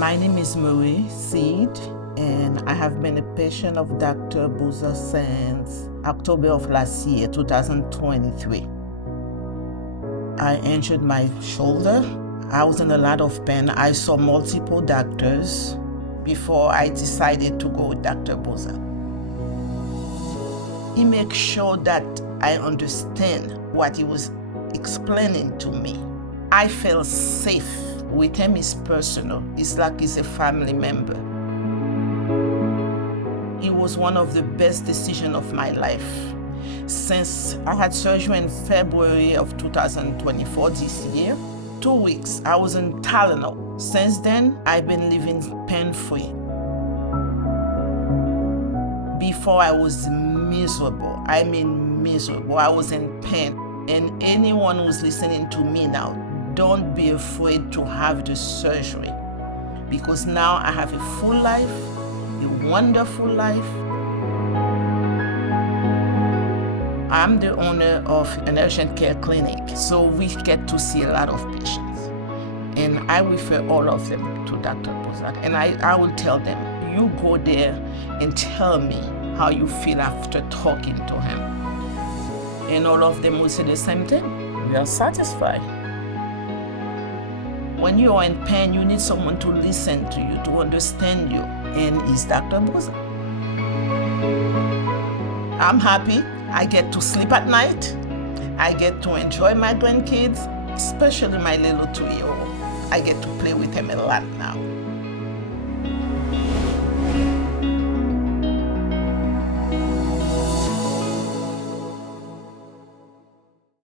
My name is Marie Seed, and I have been a patient of Dr. Buzas since October of last year, 2023. I injured my shoulder. I was in a lot of pain. I saw multiple doctors before I decided to go with Dr. Buzas. He makes sure that I understand what he was explaining to me. I feel safe with him. Is personal. It's like he's a family member. It was one of the best decisions of my life. Since I had surgery in February of 2024 this year, 2 weeks, I was in Tylenol. Since then, I've been living pain-free. Before I was miserable. I mean miserable. I was in pain. And anyone who's listening to me now, don't be afraid to have the surgery, because now I have a full life, a wonderful life. I'm the owner of an urgent care clinic, so we get to see a lot of patients. And I refer all of them to Dr. Buzas. And I will tell them, you go there and tell me how you feel after talking to him. And all of them will say the same thing. We are satisfied. When you are in pain, you need someone to listen to you, to understand you, and it's Dr. Buzas. I'm happy. I get to sleep at night. I get to enjoy my grandkids, especially my little 2-year-old. I get to play with him a lot now.